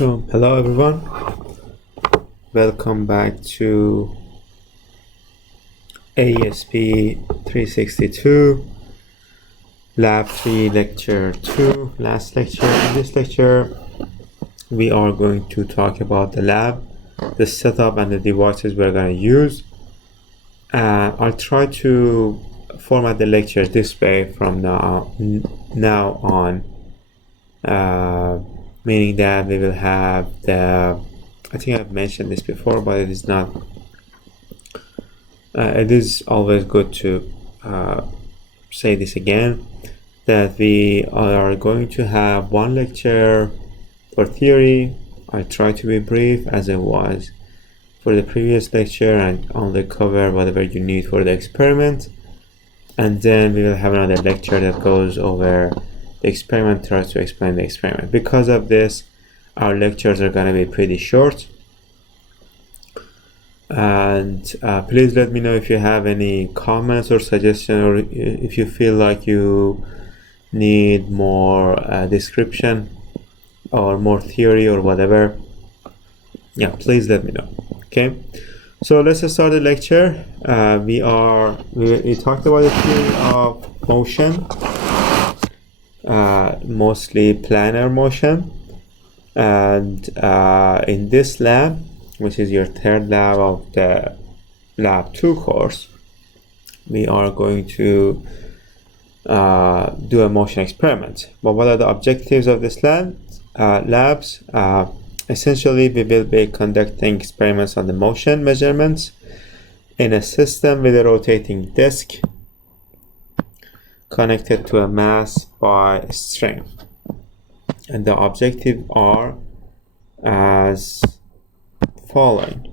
So, hello everyone, welcome back to AESP 362, Lab 3, Lecture 2, last lecture. In this lecture, we are going to talk about the lab, the setup, and the devices we're going to use. I'll try to format the lecture this way from now on. Meaning that we will have I think I've mentioned this before, but it is not, it is always good to say this again, that we are going to have one lecture for theory. I try to be brief as it was for the previous lecture and only cover whatever you need for the experiment. And then we will have another lecture that goes over the experiment, tries to explain the experiment. Because of this, our lectures are going to be pretty short. And please let me know if you have any comments or suggestions, or if you feel like you need more description or more theory or whatever. Yeah, please let me know. Okay, so let's start the lecture. We talked about the theory of motion, mostly planar motion, and in this lab, which is your third lab of the lab 2 course, we are going to do a motion experiment. But what are the objectives of this labs? Essentially, we will be conducting experiments on the motion measurements in a system with a rotating disk connected to a mass by a string. And the objectives are as following.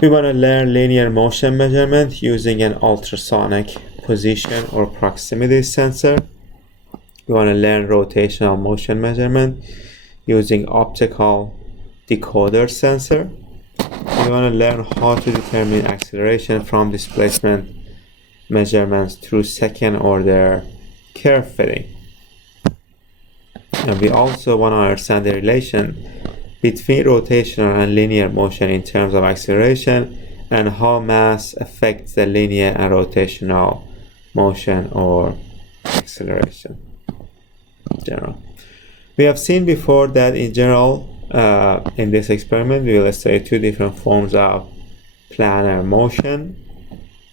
We want to learn linear motion measurement using an ultrasonic position or proximity sensor. We want to learn rotational motion measurement using optical decoder sensor. We want to learn how to determine acceleration from displacement measurements through second order curve fitting. And we also want to understand the relation between rotational and linear motion in terms of acceleration, and how mass affects the linear and rotational motion or acceleration in general. We have seen before that in general, in this experiment, we will study two different forms of planar motion.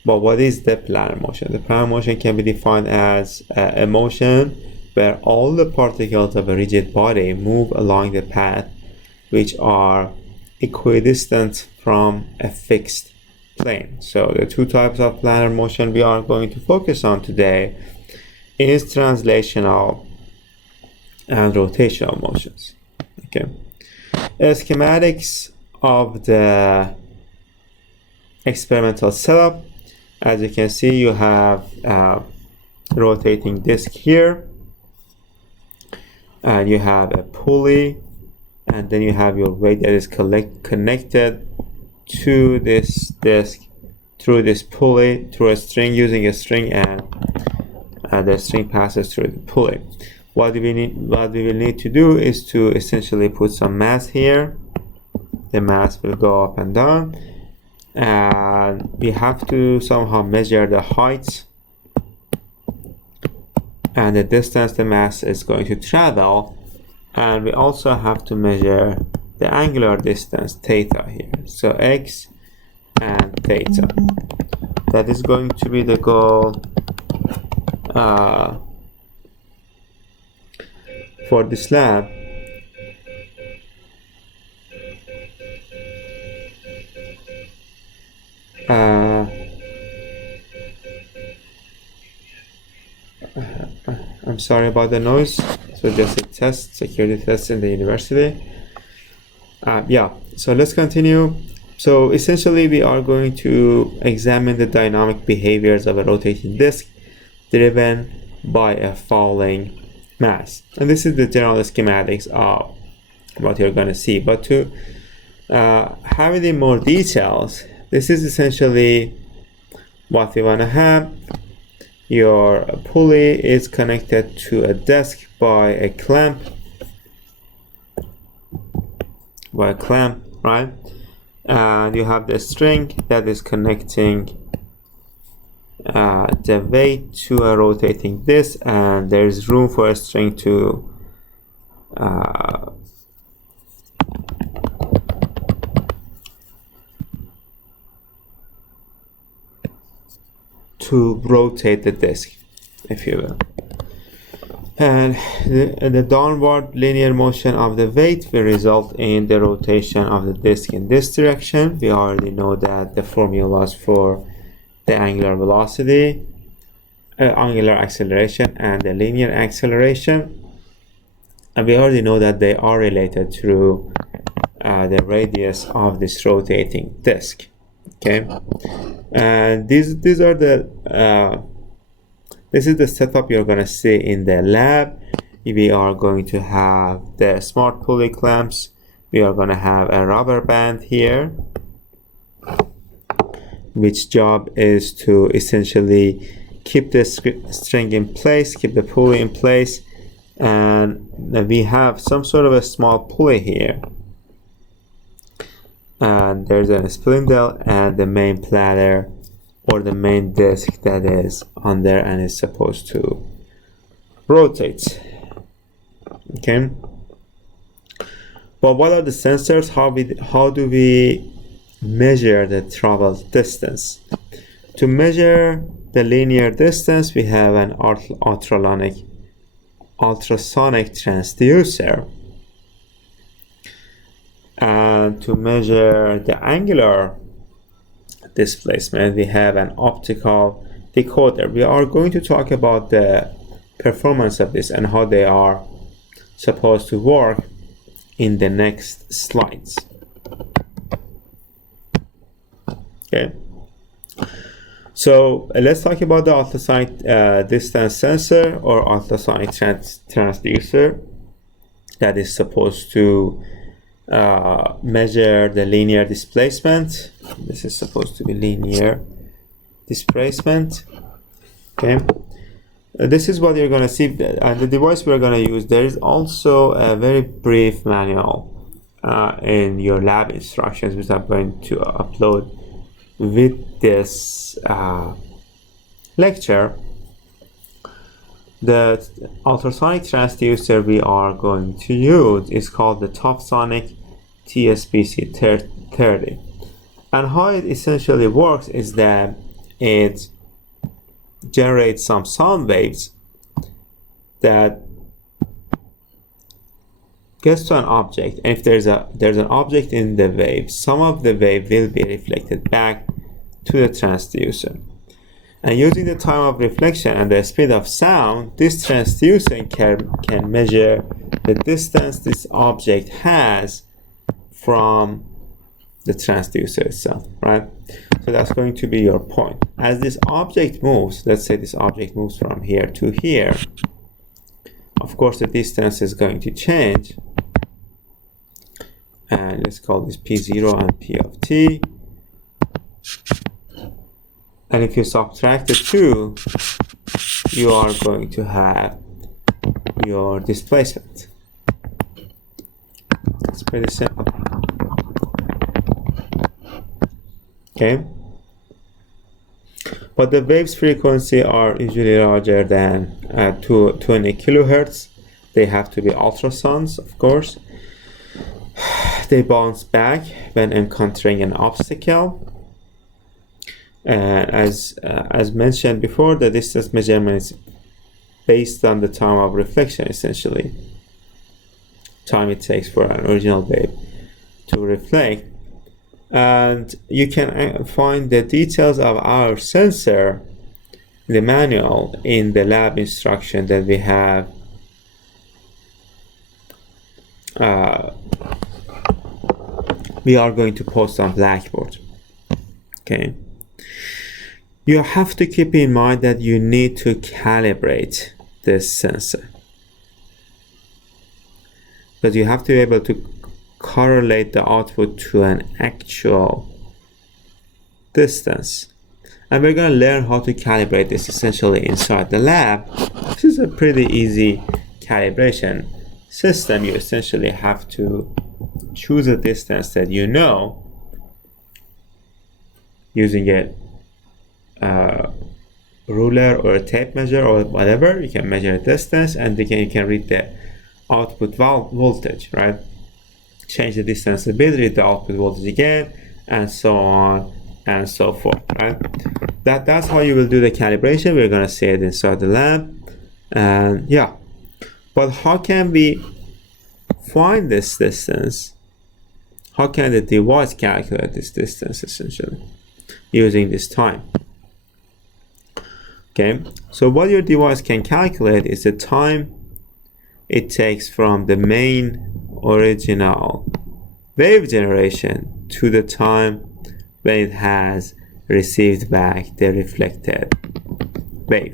But what is the planar motion? The planar motion can be defined as a motion where all the particles of a rigid body move along the path which are equidistant from a fixed plane. So the two types of planar motion we are going to focus on today is translational and rotational motions. Okay. Schematics of the experimental setup. As you can see, you have a rotating disc here, and you have a pulley, and then you have your weight that is connected to this disc through this pulley, through a string, using a string, and the string passes through the pulley. What we will need to do is to essentially put some mass here. The mass will go up and down, and we have to somehow measure the height and the distance the mass is going to travel, and we also have to measure the angular distance theta here, so x and theta. That is going to be the goal for this lab. I'm sorry about the noise. So just a test, security test in the university. Yeah, so let's continue. So essentially we are going to examine the dynamic behaviors of a rotating disk driven by a falling mass. And this is the general schematics of what you're going to see. But to have it in more details, this is essentially what we want to have. Your pulley is connected to a desk by a clamp by a clamp, right? And you have the string that is connecting the weight to a rotating disc, and there is room for a string to rotate the disc, if you will. And the downward linear motion of the weight will result in the rotation of the disc in this direction. We already know that the formulas for the angular velocity, angular acceleration, and the linear acceleration, and we already know that they are related through the radius of this rotating disc. Okay, and these are the this is the setup you're going to see in the lab. We are going to have the smart pulley clamps. We are going to have a rubber band here, which job is to essentially keep the string in place, keep the pulley in place, and we have some sort of a small pulley here, and there's a spindle and the main platter or the main disc that is on there and is supposed to rotate. Okay, but what are the sensors? How do we measure the travel distance? To measure the linear distance, we have an ultrasonic transducer, and to measure the angular displacement, we have an optical decoder. We are going to talk about the performance of this and how they are supposed to work in the next slides. Okay, so let's talk about the ultrasonic distance sensor or ultrasonic transducer that is supposed to measure the linear displacement. This is supposed to be linear displacement. Okay, this is what you're going to see, and the device we're going to use. There is also a very brief manual in your lab instructions, which I'm going to upload with this lecture. The ultrasonic transducer we are going to use is called the Topsonic TSPC 30. And how it essentially works is that it generates some sound waves that gets to an object, and if there's an object in the wave, some of the wave will be reflected back to the transducer. And using the time of reflection and the speed of sound, this transducer can measure the distance this object has from the transducer itself, right? So that's going to be your point. As this object moves, let's say this object moves from here to here, of course the distance is going to change, and let's call this P0 and P of t. And if you subtract the two, you are going to have your displacement. It's pretty simple. Okay, but the waves frequency are usually larger than 20 kilohertz. They have to be ultrasons, of course. They bounce back when encountering an obstacle. And as mentioned before, the distance measurement is based on the time of reflection, essentially. Time it takes for an original wave to reflect. And you can find the details of our sensor, the manual, in the lab instruction that we have we are going to post on Blackboard. Okay, you have to keep in mind that you need to calibrate this sensor, but you have to be able to correlate the output to an actual distance, and we're going to learn how to calibrate this essentially inside the lab. This is a pretty easy calibration system. You essentially have to choose a distance that you know using a ruler or a tape measure or whatever. You can measure a distance, and again you can read the output voltage, right? Change the distance a bit, read the output voltage again, and so on and so forth, right? That's how you will do the calibration. We're gonna see it inside the lab, and yeah. But how can we find this distance? How can the device calculate this distance essentially using this time? Okay, so what your device can calculate is the time it takes from the main original wave generation to the time when it has received back the reflected wave.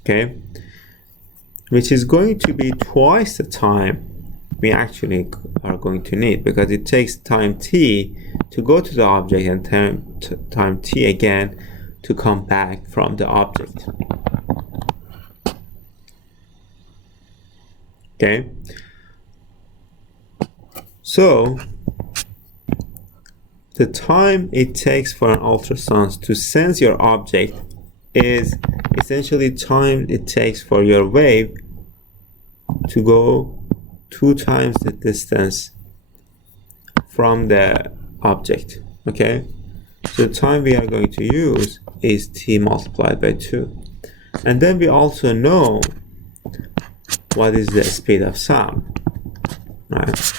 Okay, which is going to be twice the time we actually are going to need, because it takes time t to go to the object and time t again to come back from the object. Okay, so the time it takes for an ultrasound to sense your object is essentially time it takes for your wave to go 2 times the distance from the object. Okay, so the time we are going to use is t multiplied by 2, and then we also know what is the speed of sound, right?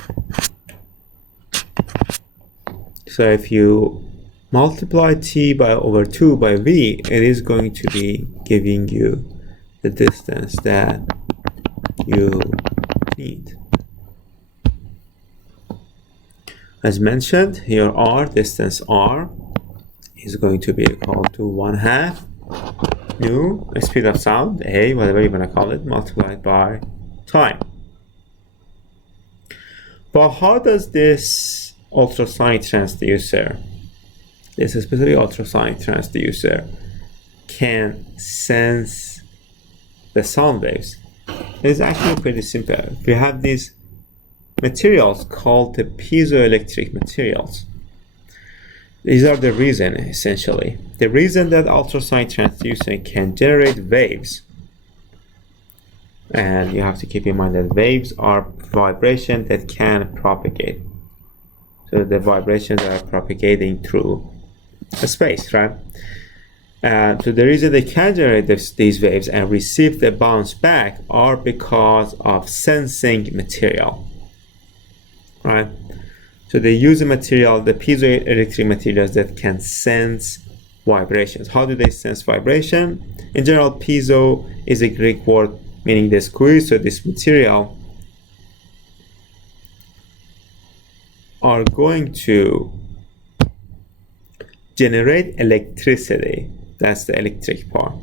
So if you multiply t by over 2 by v, it is going to be giving you the distance that you need. As mentioned, your r, distance r, is going to be equal to 1/2 nu, speed of sound, a, whatever you want to call it, multiplied by time. But how does this ultrasonic transducer, this specific ultrasonic transducer, can sense the sound waves? It's actually pretty simple. We have these materials called the piezoelectric materials. These are the reason, essentially. The reason that ultrasonic transducer can generate waves, and you have to keep in mind that waves are vibration that can propagate. So the vibrations are propagating through space, right? So the reason they can generate these waves and receive the bounce back are because of sensing material, right? So they use a material, the piezoelectric materials, that can sense vibrations. How do they sense vibration? In general, piezo is a Greek word meaning the squeeze. So this material are going to generate electricity. That's the electric part.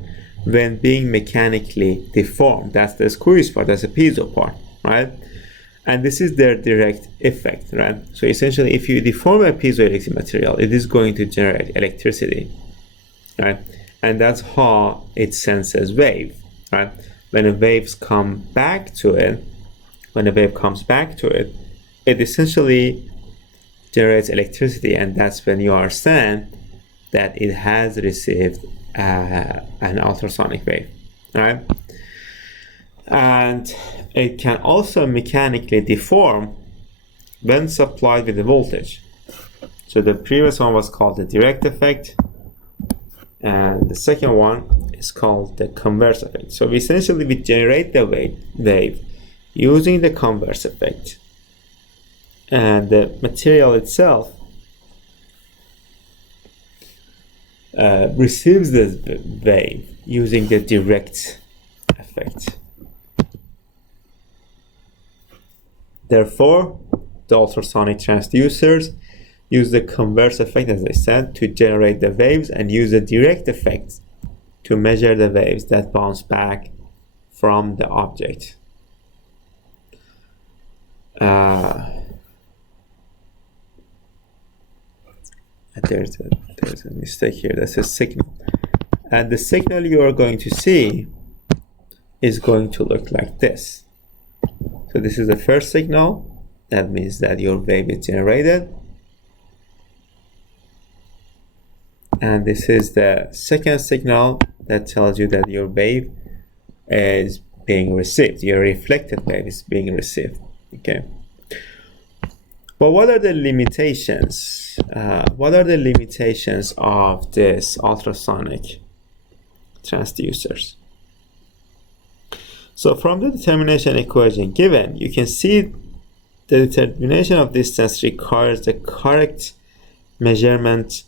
When being mechanically deformed, that's the squeeze part, that's the piezo part, right? And this is their direct effect, right? So essentially, if you deform a piezoelectric material, it is going to generate electricity, right? And that's how it senses wave, right? When the waves come back to it, it essentially generates electricity, and that's when you understand that it has received an ultrasonic wave, right? And it can also mechanically deform when supplied with the voltage. So the previous one was called the direct effect, and the second one is called the converse effect. So essentially we generate the wave using the converse effect, and the material itself receives this wave using the direct effect. Therefore, the ultrasonic transducers use the converse effect, as I said, to generate the waves, and use the direct effect to measure the waves that bounce back from the object. There's a mistake here. That's a signal, and the signal you are going to see is going to look like this. So this is the first signal, that means that your wave is generated. And this is the second signal that tells you that your wave is being received. Your reflected wave is being received. Okay. But what are the limitations? What are the limitations of this ultrasonic transducers? So from the determination equation given, you can see the determination of distance requires the correct measurement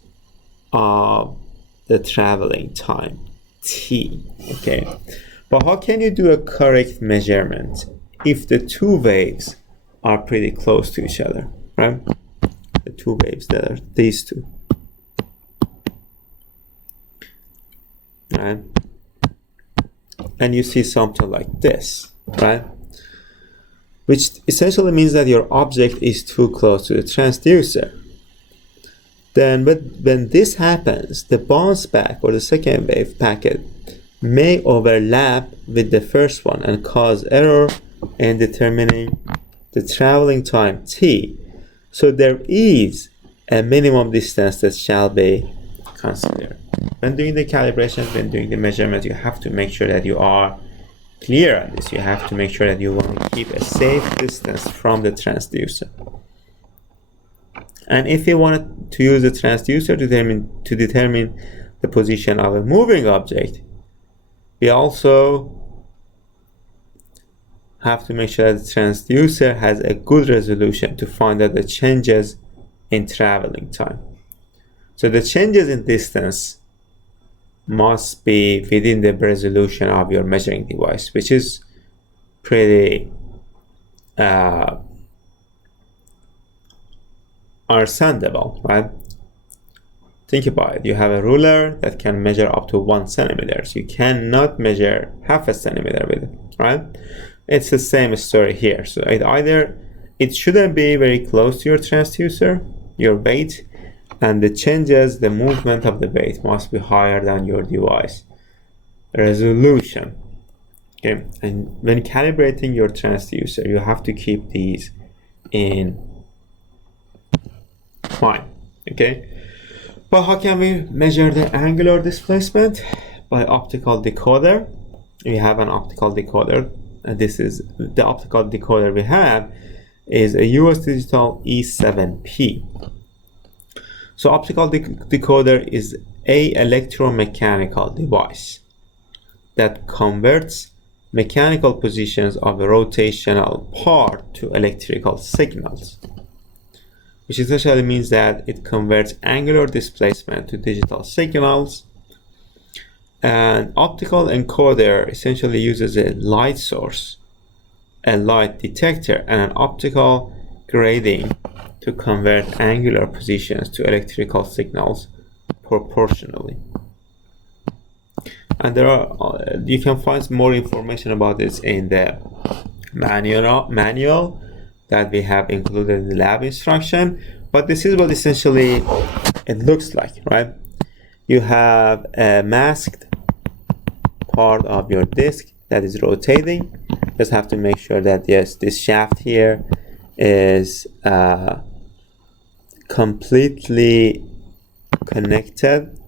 of the traveling time, t. Okay. But how can you do a correct measurement if the two waves are pretty close to each other, right? The two waves that are these two, right? And you see something like this, right? Which essentially means that your object is too close to the transducer. Then, but when this happens, the bounce back or the second wave packet may overlap with the first one and cause error in determining the traveling time t. So there is a minimum distance that shall be considered. When doing the calibration, when doing the measurement, you have to make sure that you are clear on this. You have to make sure that you want to keep a safe distance from the transducer. And if you want to use the transducer to determine the position of a moving object, we also have to make sure that the transducer has a good resolution to find out the changes in traveling time. So the changes in distance must be within the resolution of your measuring device, which is pretty understandable, right? Think about it. You have a ruler that can measure up to 1 centimeter. You cannot measure half a centimeter with it, right? It's the same story here. So it shouldn't be very close to your transducer, your weight, and the changes, the movement of the weight must be higher than your device resolution. Okay, and when calibrating your transducer, you have to keep these in mind. Okay, but how can we measure the angular displacement? By optical decoder. We have an optical decoder, and this is the optical decoder we have is a US Digital E7P. So optical decoder is a electromechanical device that converts mechanical positions of a rotational part to electrical signals, which essentially means that it converts angular displacement to digital signals. An optical encoder essentially uses a light source, a light detector, and an optical grating to convert angular positions to electrical signals proportionally. And you can find more information about this in the manual that we have included in the lab instruction. But this is what essentially it looks like, right? You have a masked part of your disc that is rotating. Just have to make sure that yes, this shaft here is completely connected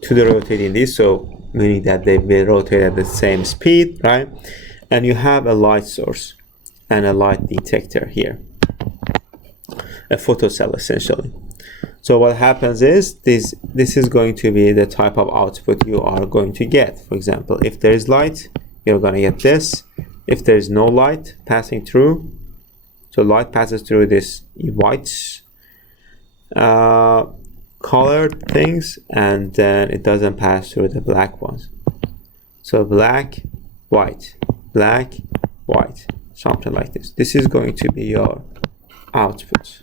to the rotating disc, so meaning that they will rotate at the same speed, right? And you have a light source and a light detector here, a photocell essentially. So what happens is this is going to be the type of output you are going to get. For example, if there is light, you're going to get this. If there is no light passing through, so light passes through this white colored things, and then it doesn't pass through the black ones. So black, white, something like this. This is going to be your output.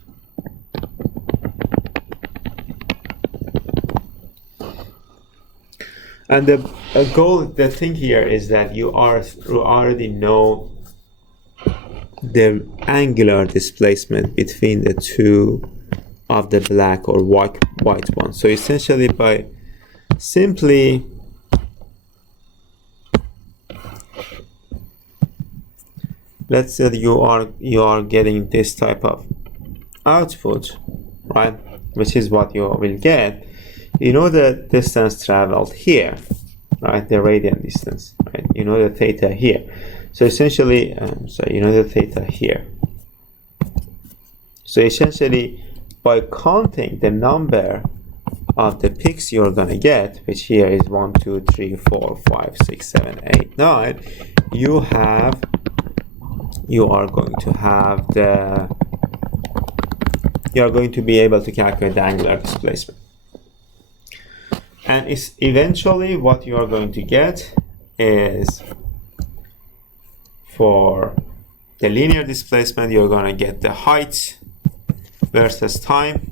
And the thing here is that you already know the angular displacement between the two of the black or white one. So essentially, by simply let's say you are getting this type of output, right, which is what you will get. You know the distance traveled here, right, the radian distance, right, you know the theta here. So essentially, you know the theta here. So essentially, by counting the number of the peaks you're gonna get, which here is 1, 2, 3, 4, 5, 6, 7, 8, 9, you are going to be able to calculate the angular displacement. And it's eventually what you are going to get is, for the linear displacement, you're going to get the height versus time.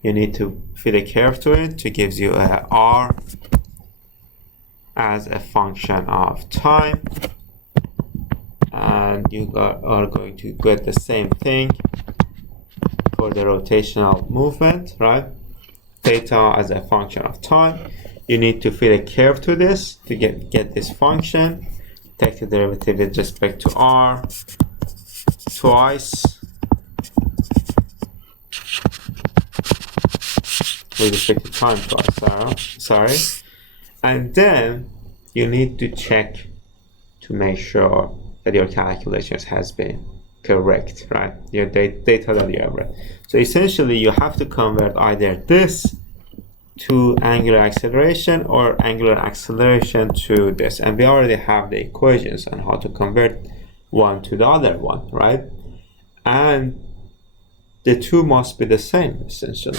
You need to fit a curve to it to gives you a r as a function of time, and you are going to get the same thing for the rotational movement, right? Theta as a function of time. You need to fit a curve to this to get this function. Take the derivative with respect to r twice with respect to time twice, and then you need to check to make sure that your calculations has been correct, right? Your data that you have read. So essentially you have to convert either this to angular acceleration or angular acceleration to this, and we already have the equations on how to convert one to the other one, right? And the two must be the same essentially.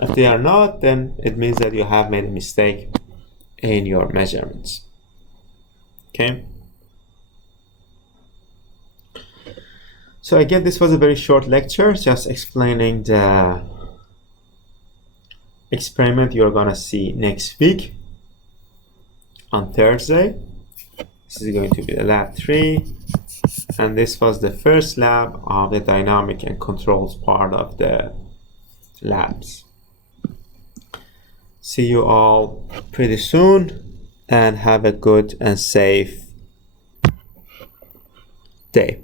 If they are not, then it means that you have made a mistake in your measurements. Okay. So again, this was a very short lecture, just explaining the experiment you're gonna see next week on Thursday. This is going to be the lab 3, and this was the first lab of the dynamic and controls part of the labs. See you all pretty soon, and have a good and safe day.